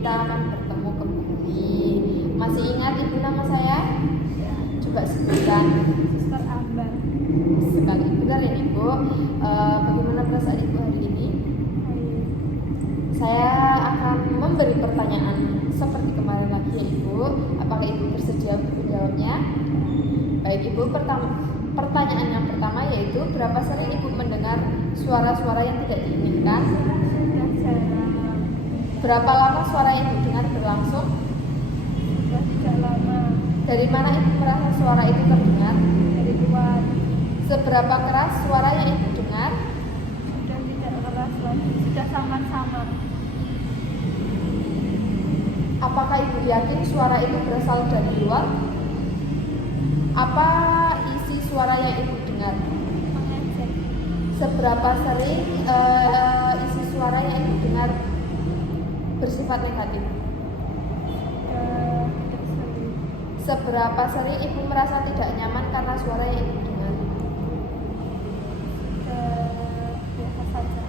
kita akan bertemu kembali. Masih ingat Ibu nama saya? Ya. Coba sebutkan. Suster Ambar. Sekali benar ya Ibu. Bagaimana perasaan Ibu hari ini? Baik. Saya akan memberi pertanyaan seperti kemarin lagi ya Ibu. Apakah Ibu bersedia untuk menjawabnya? Baik Ibu, pertanyaan yang pertama yaitu berapa sering Ibu mendengar suara-suara yang tidak diinginkan? Sudah jarang. Berapa lama suara yang Ibu dengar berlangsung? Sudah tidak lama. Dari mana Ibu merasa suara itu terdengar? Dari luar. Seberapa keras suara yang Ibu dengar? Sudah tidak keras lagi. Sudah sama-sama. Apakah Ibu yakin suara itu berasal dari luar? Apa isi suara yang Ibu dengar? Mengejek. Seberapa sering isi suara yang Ibu dengar bersifat negatif? Sudah tidak sering. Seberapa sering Ibu merasa tidak nyaman karena suara yang Ibu dengar? Sudah biasa saja.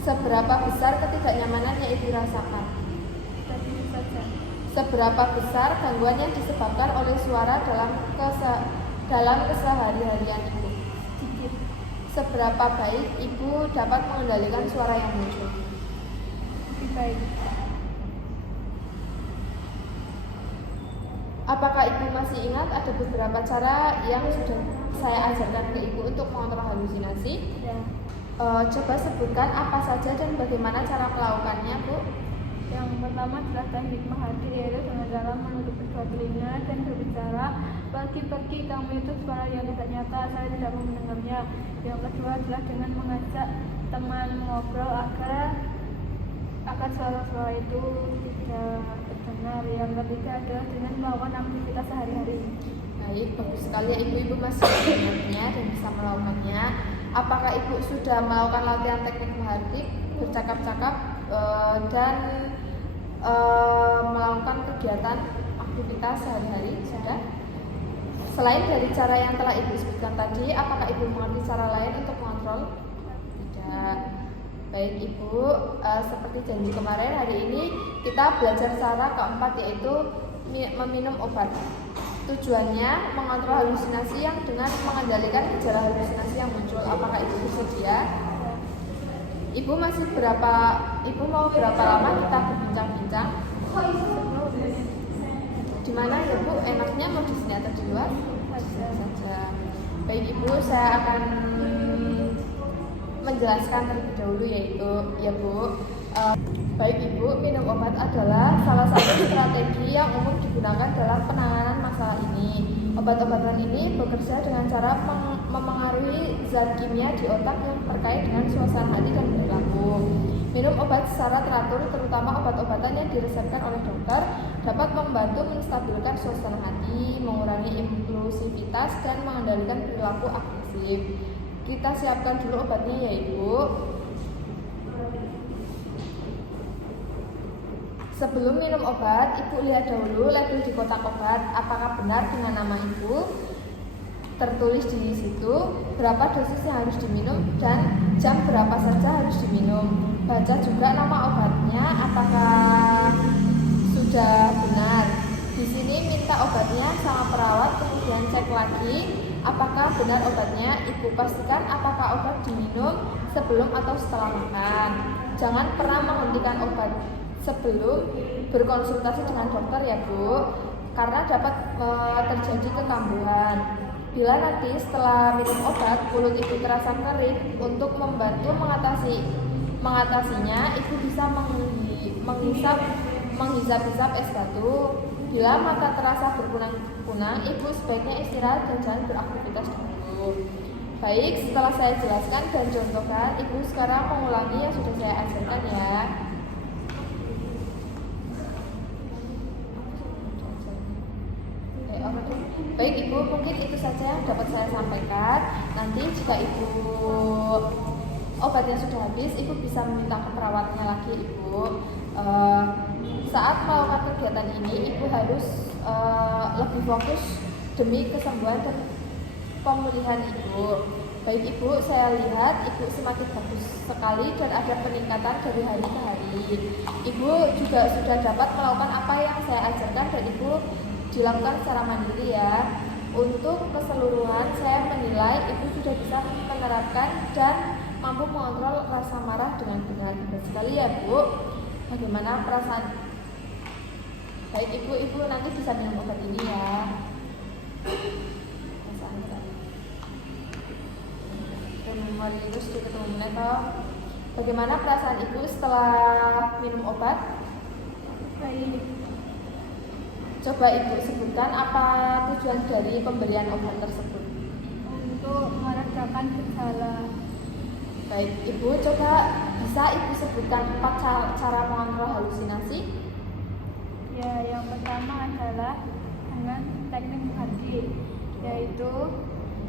Seberapa besar ketidaknyamanan yang Ibu rasakan? Sudah biasa saja. Seberapa besar gangguan yang disebabkan oleh suara dalam kesehari-harian Ibu? Sedikit. Seberapa baik Ibu dapat mengendalikan suara yang muncul? Lebih baik. Apakah Ibu masih ingat ada beberapa cara yang sudah saya ajarkan ke Ibu untuk mengontrol halusinasi? Ya. Coba sebutkan apa saja dan bagaimana cara melakukannya, Bu. Yang pertama adalah teknik menghati, yaitu dengan cara menutup kedua telinga dan berbicara, pergi kamu itu suara yang tidak nyata, saya tidak mau mendengarnya. Yang kedua adalah dengan mengajak teman mengobrol agar suara-suara itu tidak terdengar. Yang ketiga adalah dengan melakukan aktivitas sehari-hari. Baik, bagus sekali ya Ibu masih mengingatnya dan bisa melakukannya. Apakah Ibu sudah melakukan latihan teknik menghati, bercakap-cakap, dan melakukan kegiatan aktivitas sehari-hari? Sudah? Selain dari cara yang telah Ibu sebutkan tadi, apakah Ibu mengerti cara lain untuk mengontrol? Tidak. Baik Ibu, seperti janji kemarin, hari ini kita belajar cara keempat, yaitu meminum obat. Tujuannya mengontrol halusinasi yang dengan mengendalikan gejala halusinasi yang muncul. Apakah Ibu bersedia? Ibu mau berapa lama kita berbincang-bincang? Di mana ya Bu? Enaknya mau di sini atau di luar? Saja. Baik Ibu, saya akan menjelaskan terlebih dahulu yaitu ya Bu. Baik Ibu, minum obat adalah salah satu strategi yang umum digunakan dalam penanganan masalah ini. Obat-obatan ini bekerja dengan cara memengaruhi zat kimia di otak yang terkait dengan suasana hati dan perilaku. Minum obat secara teratur, terutama obat-obatan yang diresepkan oleh dokter, dapat membantu menstabilkan suasana hati, mengurangi impulsivitas, dan mengendalikan perilaku agresif. Kita siapkan dulu obatnya ya Ibu. Sebelum minum obat, Ibu lihat dahulu label di kotak obat. Apakah benar dengan nama Ibu? Tertulis di situ berapa dosis yang harus diminum dan jam berapa saja harus diminum. Baca juga nama obatnya, apakah sudah benar. Di sini minta obatnya sama perawat, kemudian cek lagi apakah benar obatnya. Ibu pastikan apakah obat diminum sebelum atau setelah makan. Jangan pernah menghentikan obat sebelum berkonsultasi dengan dokter ya Bu, karena dapat terjadi kekambuhan. Bila nanti setelah minum obat mulut Ibu terasa kering, untuk membantu mengatasinya, Ibu bisa menghisap-hisap es batu. Bila mata terasa berkunang-kunang, Ibu sebaiknya istirahat dan jangan beraktivitas dulu. Baik, setelah saya jelaskan dan contohkan, Ibu sekarang mengulangi yang sudah saya ajarkan ya. Baik Ibu, mungkin itu saja yang dapat saya sampaikan. Nanti jika Ibu obatnya sudah habis, Ibu bisa meminta ke perawatnya lagi Ibu. Saat melakukan kegiatan ini, Ibu harus lebih fokus demi kesembuhan dan pemulihan Ibu. Baik Ibu, saya lihat Ibu semakin bagus sekali dan ada peningkatan dari hari ke hari. Ibu juga sudah dapat melakukan apa yang saya ajarkan dan Ibu dilakukan secara mandiri ya. Untuk keseluruhan saya menilai Ibu sudah bisa menerapkan dan mampu mengontrol rasa marah dengan benar. Hebat sekali ya Bu. Bagaimana perasaan? Baik Ibu nanti bisa minum obat ini ya. Memori itu sudah ketemu menit. Bagaimana perasaan Ibu setelah minum obat? Baik. Coba Ibu sebutkan apa tujuan dari pemberian obat tersebut. Untuk meredakan gejala. Baik Ibu, coba bisa Ibu sebutkan 4 cara mengontrol halusinasi. Ya, yang pertama adalah dengan teknik hati, yaitu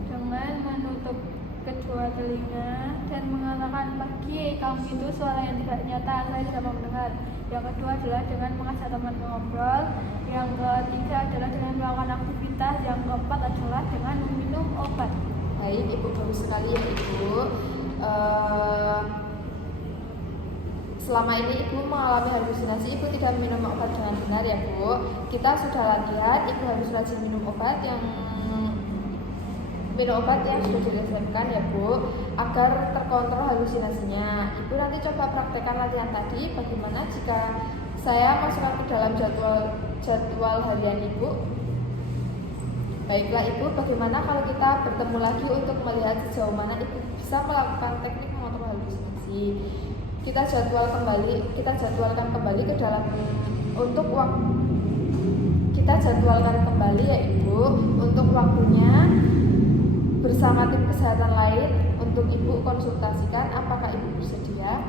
dengan menutup kedua telinga dan mengatakan, "Pergi, kamu itu suara yang tidak nyata, saya tidak mau mendengar." Yang kedua adalah dengan mengajak teman mengobrol. Yang ketiga adalah dengan melakukan aktivitas. Yang keempat adalah dengan meminum obat. Baik Ibu, bagus sekali ya Ibu. Selama ini Ibu mengalami halusinasi, Ibu tidak minum obat dengan benar ya Bu. Kita sudah latihan, Ibu harus rajin minum obat yang sudah diresepkan ya Bu, agar terkontrol halusinasinya. Ibu nanti coba praktekkan latihan tadi. Bagaimana jika saya masukkan ke dalam jadwal harian Ibu? Baiklah Ibu, bagaimana kalau kita bertemu lagi untuk melihat sejauh mana Ibu bisa melakukan teknik mengontrol halusinasi? Kita jadwalkan kembali ke dalam kita jadwalkan kembali ya Ibu untuk waktunya bersama tim kesehatan lain untuk Ibu konsultasikan. Apakah Ibu bersedia?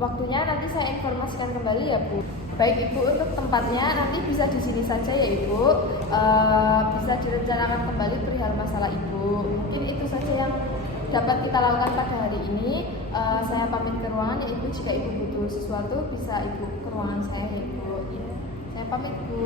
Waktunya nanti saya informasikan kembali ya Bu. Baik Ibu, untuk tempatnya nanti bisa di sini saja ya Ibu. Bisa direncanakan kembali perihal masalah Ibu. Mungkin itu saja yang dapat kita lakukan pada hari ini. Saya pamit ke ruangan ya Ibu. Jika Ibu butuh sesuatu bisa Ibu ke ruangan saya ya Ibu. Saya pamit Bu.